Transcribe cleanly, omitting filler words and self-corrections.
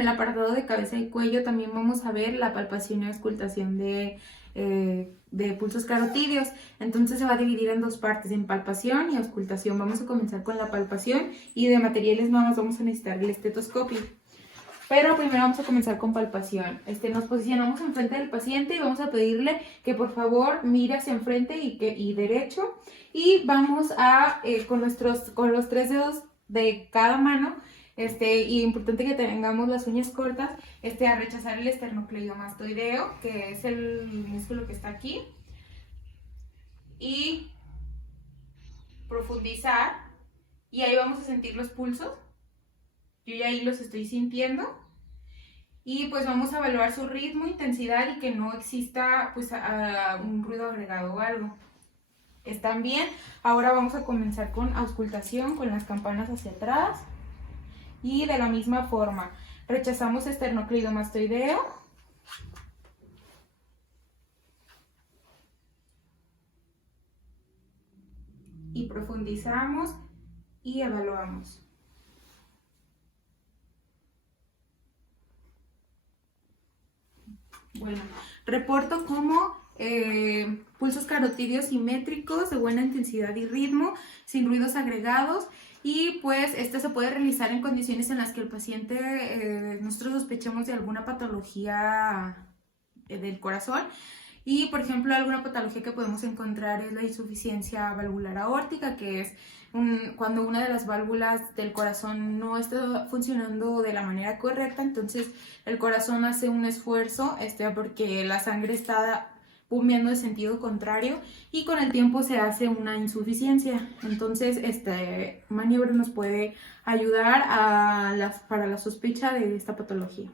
el apartado de cabeza y cuello también vamos a ver la palpación y auscultación de pulsos carotídeos. Entonces se va a dividir en dos partes, en palpación y auscultación. Vamos a comenzar con la palpación y de materiales nada más vamos a necesitar el estetoscopio. Pero primero vamos a comenzar con palpación. Nos posicionamos enfrente del paciente y vamos a pedirle que por favor mire hacia enfrente y derecho. Y vamos a, con los 3 dedos de cada mano, y importante que tengamos las uñas cortas, a rechazar el esternocleidomastoideo, que es el músculo que está aquí. Y profundizar. Y ahí vamos a sentir los pulsos. Yo ya ahí los estoy sintiendo. Y pues vamos a evaluar su ritmo, intensidad y que no exista pues un ruido agregado o algo. ¿Están bien? Ahora vamos a comenzar con auscultación, con las campanas hacia atrás. Y de la misma forma, rechazamos esternocleidomastoideo. Y profundizamos y evaluamos. Bueno, reporto como pulsos carotídeos simétricos de buena intensidad y ritmo, sin ruidos agregados, y pues se puede realizar en condiciones en las que el paciente, nosotros sospechemos de alguna patología del corazón. Y por ejemplo, alguna patología que podemos encontrar es la insuficiencia valvular aórtica, que es cuando una de las válvulas del corazón no está funcionando de la manera correcta. Entonces el corazón hace un esfuerzo porque la sangre está bombeando en sentido contrario y con el tiempo se hace una insuficiencia. Entonces esta maniobra nos puede ayudar para la sospecha de esta patología.